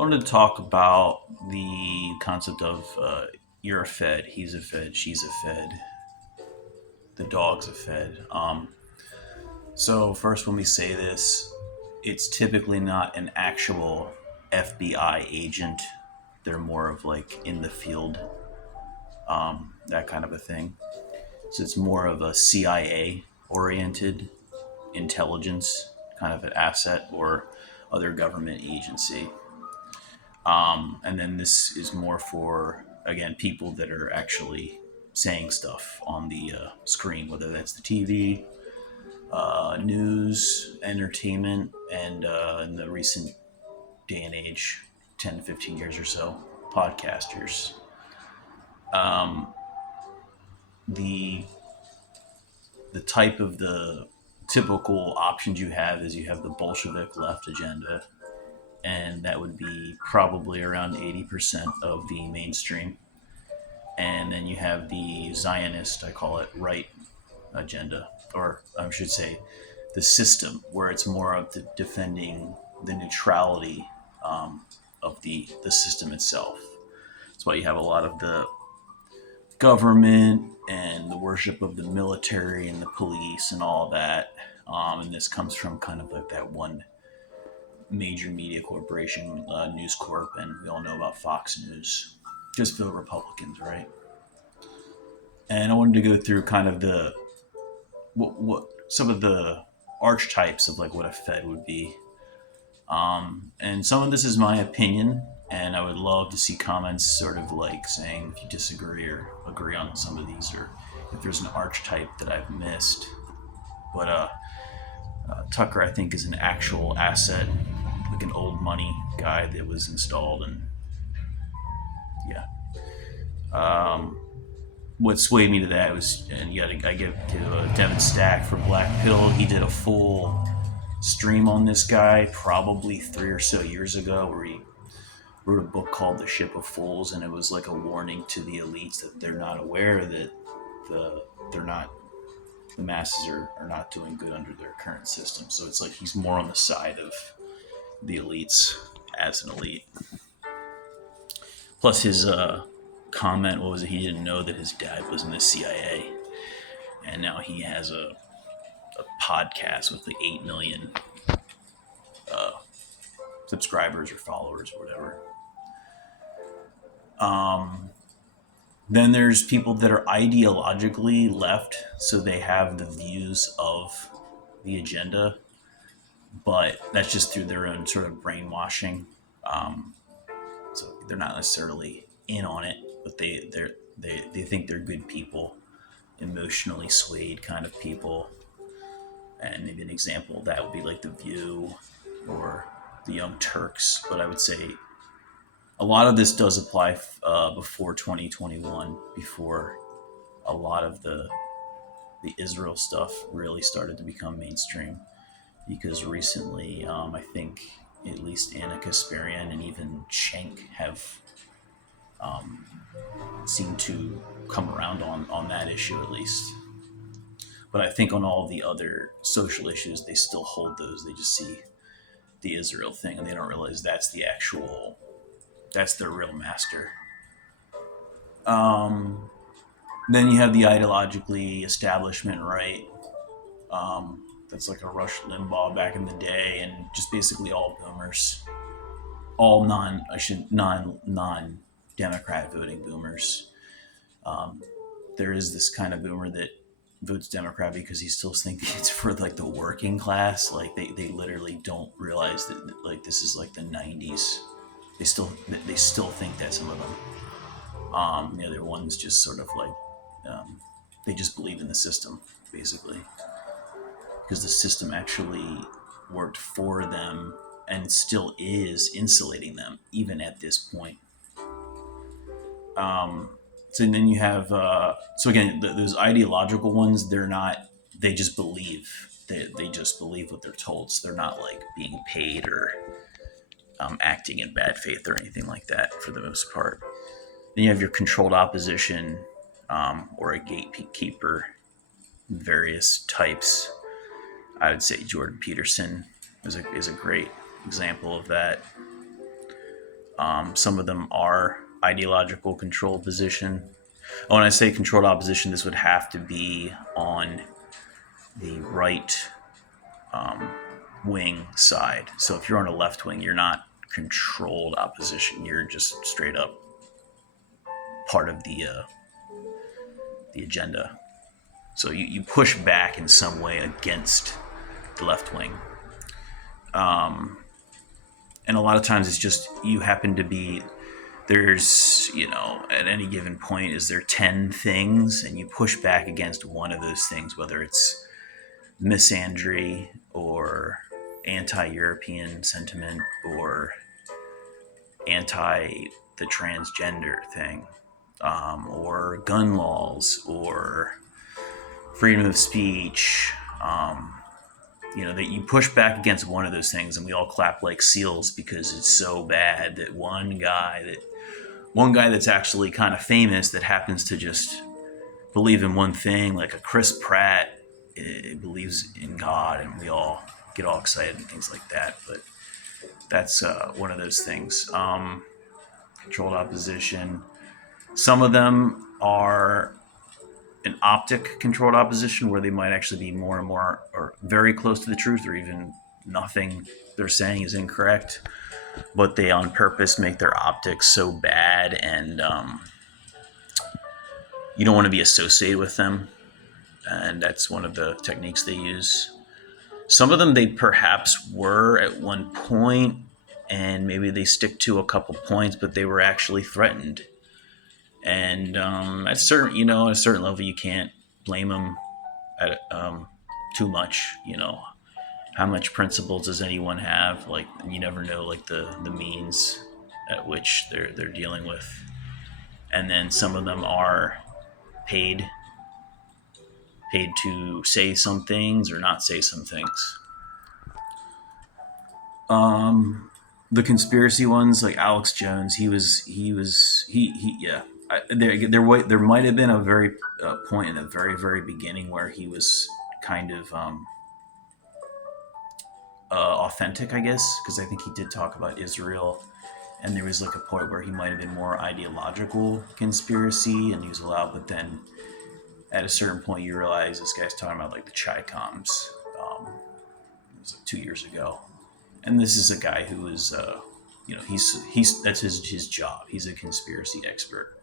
wanted to talk about the concept of you're a Fed, he's a Fed, she's a Fed, the dog's a Fed. So, first, when we say this, it's typically not an actual FBI agent. They're more of like in the field, that kind of a thing. So, it's more of a CIA oriented intelligence kind of an asset or other government agency. And then this is more for, again, people that are actually saying stuff on the screen, whether that's the TV, news, entertainment, and in the recent day and age, 10 to 15 years or so, podcasters. The the type of the typical options you have is you have the Bolshevik left agenda, and that would be probably around 80% of the mainstream. And then you have the Zionist, I call it, right agenda, or I should say the system, where it's more of the defending the neutrality of the system itself. That's why you have a lot of the government and the worship of the military and the police and all that. And this comes from kind of like that one major media corporation, News Corp, and we all know about Fox News, just for the Republicans, right? And I wanted to go through kind of the what some of the archetypes of like what a Fed would be. And some of this is my opinion, and I would love to see comments sort of like saying if you disagree or agree on some of these, or if there's an archetype that I've missed. But Tucker, I think, is an actual asset, like an old money guy that was installed, and yeah. What swayed me to that was, and yet I give to Devin Stack for Black Pill. He did a full stream on this guy probably 3 or so years ago, where he wrote a book called The Ship of Fools, and it was like a warning to the elites that they're not aware that they're not the masses are not doing good under their current system. So it's like he's more on the side of the elites as an elite. Plus his comment, what was it? He didn't know that his dad was in the CIA, and now he has a podcast with like 8 million subscribers or followers or whatever. Then there's people that are ideologically left, so they have the views of the agenda, but that's just through their own sort of brainwashing. So they're not necessarily in on it, but they think they're good people, emotionally swayed kind of people. And maybe an example of that would be like The View or the Young Turks. But I would say a lot of this does apply before 2021, before a lot of the Israel stuff really started to become mainstream. Because recently, I think at least Anna Kasparian and even Cenk have seemed to come around on that issue at least. But I think on all the other social issues, they still hold those. They just see the Israel thing, and they don't realize that's their real master. Then you have the ideologically establishment right. That's like a Rush Limbaugh back in the day, and just basically all boomers, all non Democrat voting boomers. There is this kind of boomer that votes Democrat because he still thinks it's for like the working class. Like they literally don't realize that like this is like the 90s. They still think that, some of them. The other ones just sort of like they just believe in the system basically, because the system actually worked for them and still is insulating them even at this point. So then you have so again those ideological ones, they're not, they just believe, they just believe what they're told, so they're not like being paid or acting in bad faith or anything like that for the most part. Then you have your controlled opposition, or a gatekeeper, various types. I would say Jordan Peterson is a great example of that. Some of them are ideological controlled position. Oh, when I say controlled opposition, this would have to be on the right wing side. So if you're on a left wing, you're not controlled opposition. You're just straight up part of the agenda. So you push back in some way against the left wing. And a lot of times it's just you happen to be there's at any given point is there 10 things and you push back against one of those things, whether it's misandry or anti-European sentiment or anti the transgender thing, or gun laws or freedom of speech. That you push back against one of those things and we all clap like seals because it's so bad that one guy that's actually kind of famous that happens to just believe in one thing, like a Chris Pratt, believes in God, and we all get all excited and things like that. But that's one of those things. Controlled opposition. Some of them are an optic controlled opposition where they might actually be more and more or very close to the truth, or even nothing they're saying is incorrect, but they on purpose make their optics so bad, and you don't want to be associated with them. And that's one of the techniques they use. Some of them they perhaps were at one point, and maybe they stick to a couple points, but they were actually threatened. And at a certain level, you can't blame them at too much. How much principles does anyone have? Like, you never know, like the means at which they're dealing with. And then some of them are paid to say some things or not say some things. The conspiracy ones, like Alex Jones, yeah. There might have been a very point in the very, very beginning where he was kind of authentic, I guess, because I think he did talk about Israel, and there was like a point where he might have been more ideological conspiracy, and he was allowed. But then, at a certain point, you realize this guy's talking about like the Chi-Coms. It was like 2 years ago, and this is a guy who is, he's that's his job. He's a conspiracy expert.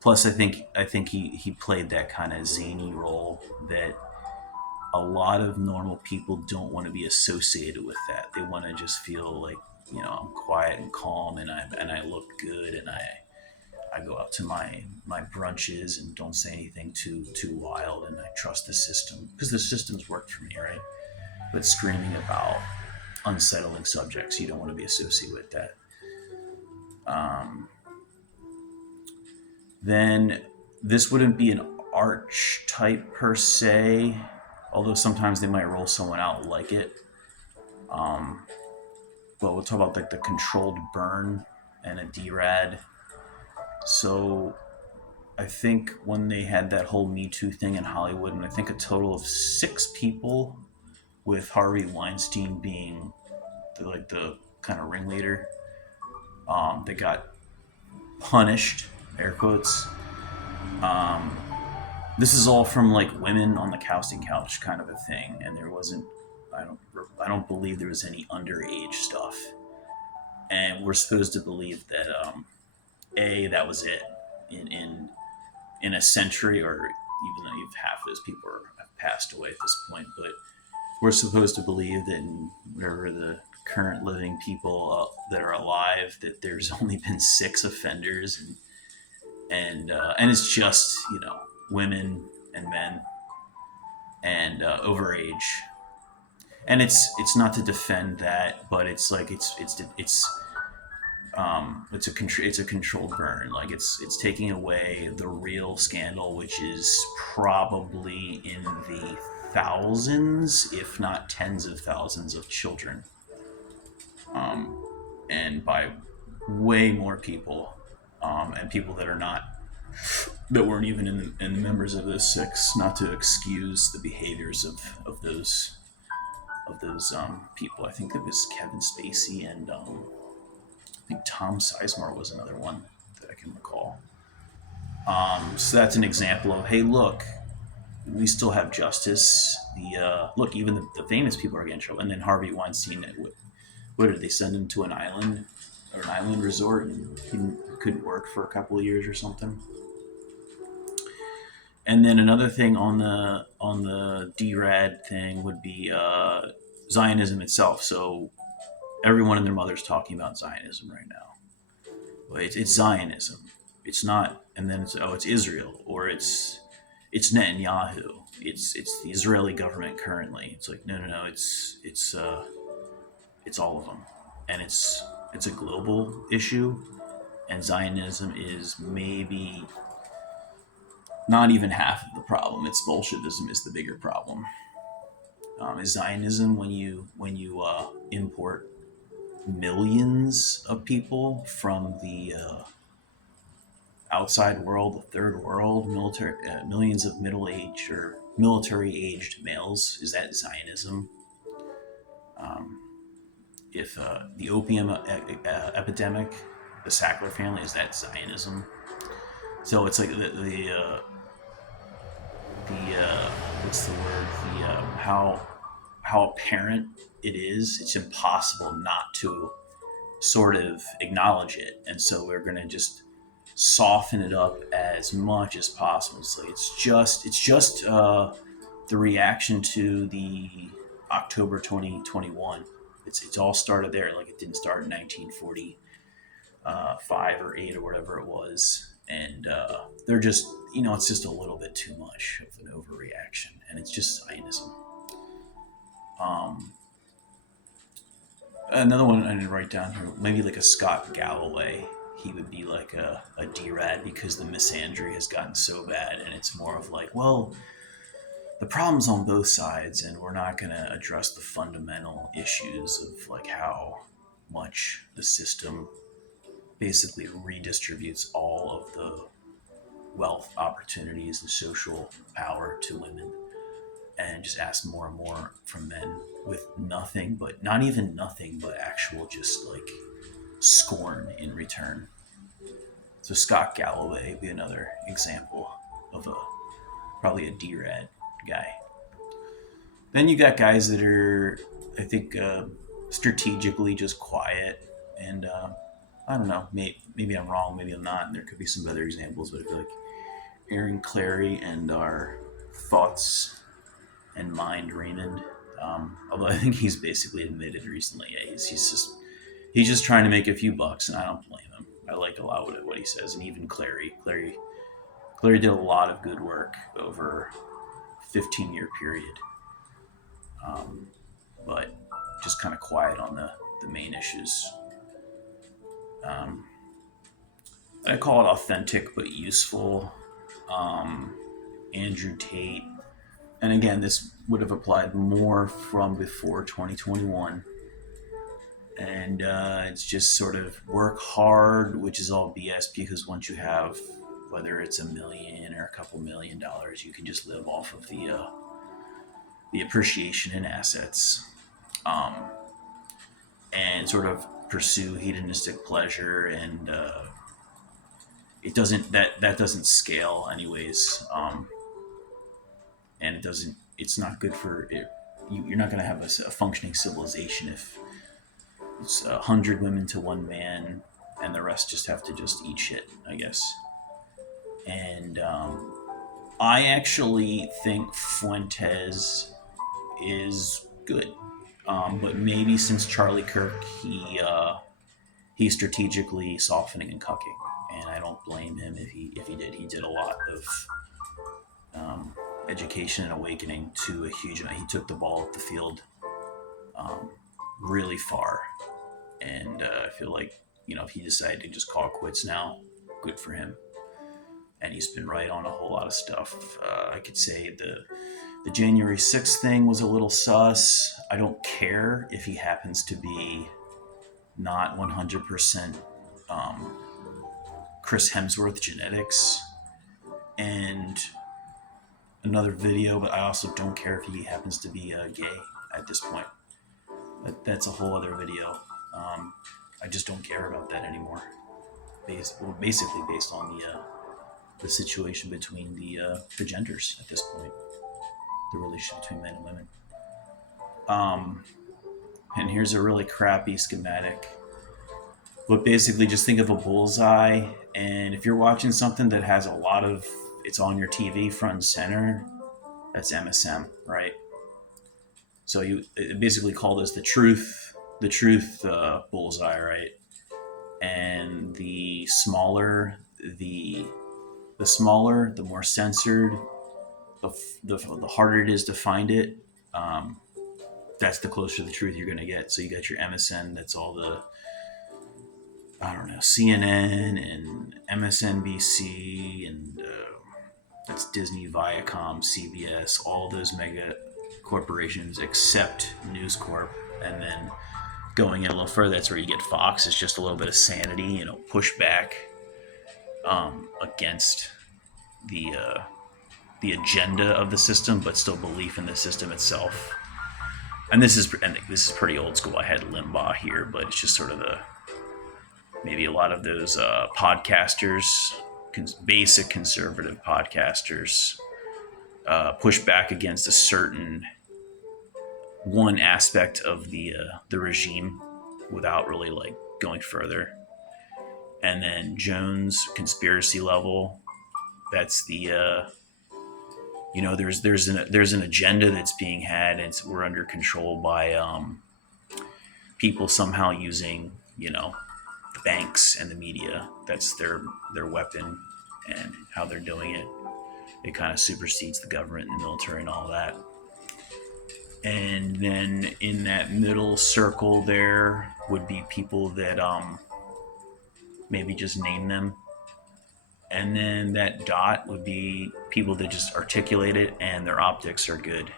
Plus, I think he played that kind of zany role that a lot of normal people don't want to be associated with. That they want to just feel like, I'm quiet and calm, and I look good, and I go out to my brunches and don't say anything too wild, and I trust the system because the system's worked for me, right? But screaming about unsettling subjects, you don't want to be associated with that. Then this wouldn't be an archetype per se, although sometimes they might roll someone out like it. But we'll talk about like the controlled burn and a DRAD. So I think when they had that whole Me Too thing in Hollywood, and I think a total of 6 people, with Harvey Weinstein being the kind of ringleader, they got punished, air quotes. This is all from like women on the casting couch kind of a thing, and there wasn't. I don't believe there was any underage stuff, and we're supposed to believe that that was it in a century, or even though half of those people have passed away at this point, but we're supposed to believe that in whatever the current living people that are alive, that there's only been 6 offenders, and it's just women and men and overage. And it's not to defend that, but it's like it's a controlled burn. Like it's taking away the real scandal, which is probably in the thousands, if not tens of thousands of children, and by way more people, and people that weren't even in the members of those 6. Not to excuse the behaviors of those people. I think it was Kevin Spacey and I think Tom Sizemore was another one that I can recall. So that's an example of, hey, look, we still have justice. Look, even the famous people are getting in trouble. And then Harvey Weinstein, what did they send him to an island or an island resort, and he couldn't work for a couple of years or something. And then another thing on the DRAD thing would be Zionism itself. So everyone and their mother's talking about Zionism right now. Well, it's Zionism. It's not, and then it's Israel, or it's Netanyahu. It's the Israeli government currently. It's like, no. It's all of them, and it's a global issue. And Zionism is maybe not even half of the problem. It's Bolshevism is the bigger problem. Is Zionism when you import millions of people from the outside world, the third world, millions of middle-aged or military-aged males? Is that Zionism? Um, if the opium epidemic, the Sackler family, is that Zionism? So it's like the what's the word? The how apparent it is. It's impossible not to sort of acknowledge it, and so we're going to just soften it up as much as possible. It's like it's just the reaction to the October 2021. It's all started there. Like, it didn't start in 1945 or 8 or whatever it was, and they're just, it's just a little bit too much of an overreaction, and it's just Zionism. Um, Another one I didn't write down here, maybe like a Scott Galloway. He would be like a DRAD because the misandry has gotten so bad, and it's more of like, well, the problem's on both sides, and we're not going to address the fundamental issues of like how much the system basically redistributes all of the wealth, opportunities, and social power to women, and just ask more and more from men with nothing, but not even nothing, but actual just like scorn in return. So Scott Galloway would be another example of probably a DRAD guy. Then you got guys that are, I think, strategically just quiet, and I don't know, maybe I'm wrong, maybe I'm not, and there could be some other examples, but I feel like Aaron Clary and our thoughts and mind Raymond. Although I think he's basically admitted recently, yeah, he's just trying to make a few bucks, and I don't blame him. I like a lot what he says, and even Clary did a lot of good work over a 15-year period, but just kind of quiet on the main issues. Um, I call it authentic but useful. Andrew Tate, and again, this would have applied more from before 2021. And it's just sort of work hard, which is all BS, because once you have, whether it's $1 million or a couple $1,000,000, you can just live off of the appreciation in assets, um, and sort of pursue hedonistic pleasure, and it doesn't that doesn't scale anyways, and it's not good for it. You're not going to have a functioning civilization if it's 100 women to one man, and the rest just have to just eat shit, I guess. And I actually think Fuentes is good, but maybe since Charlie Kirk, he's strategically softening and cucking, and I don't blame him if he did. He did a lot of education and awakening to a huge amount. He took the ball up the field really far, and I feel like, if he decided to just call quits now, good for him. And he's been right on a whole lot of stuff. I could say the January 6th thing was a little sus. I don't care if he happens to be not 100% Chris Hemsworth genetics. And another video, but I also don't care if he happens to be gay at this point. That's a whole other video. I just don't care about that anymore. Basically based on the situation between the genders at this point, the relationship between men and women. Um, and here's a really crappy schematic. But basically, just think of a bullseye, and if you're watching something that has a lot of, it's on your TV front and center, that's MSM, right? So you basically call this the truth bullseye, right? And the smaller, the more censored, the harder it is to find it. Um, that's the closer to the truth you're going to get. So you got your MSN, that's all the, I don't know, CNN and MSNBC, and that's Disney, Viacom, CBS, all those mega corporations except News Corp. And then going in a little further, that's where you get Fox. It's just a little bit of sanity, push back against the the agenda of the system, but still belief in the system itself. And this is pretty old school. I had Limbaugh here, but it's just sort of maybe a lot of those podcasters, basic conservative podcasters, push back against a certain one aspect of the regime without really like going further. And then Jones conspiracy level. That's there's an agenda that's being had, and we're under control by people somehow using the banks and the media. That's their weapon, and how they're doing it. It kind of supersedes the government and the military and all that. And then in that middle circle there would be people that maybe just name them. And then that dot would be people that just articulate it and their optics are good.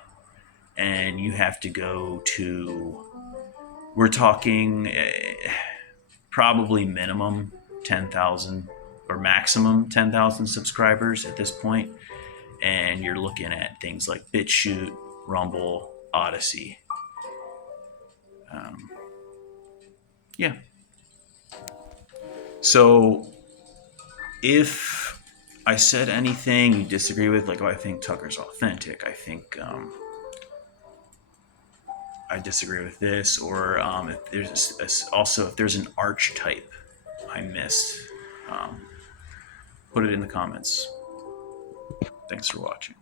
And you have to go to, we're talking probably minimum 10,000 or maximum 10,000 subscribers at this point. And you're looking at things like BitChute, Rumble, Odyssey. Yeah. So if I said anything you disagree with, like, oh, I think Tucker's authentic, I think I disagree with this, or if there's also if there's an archetype I missed, put it in the comments. Thanks for watching.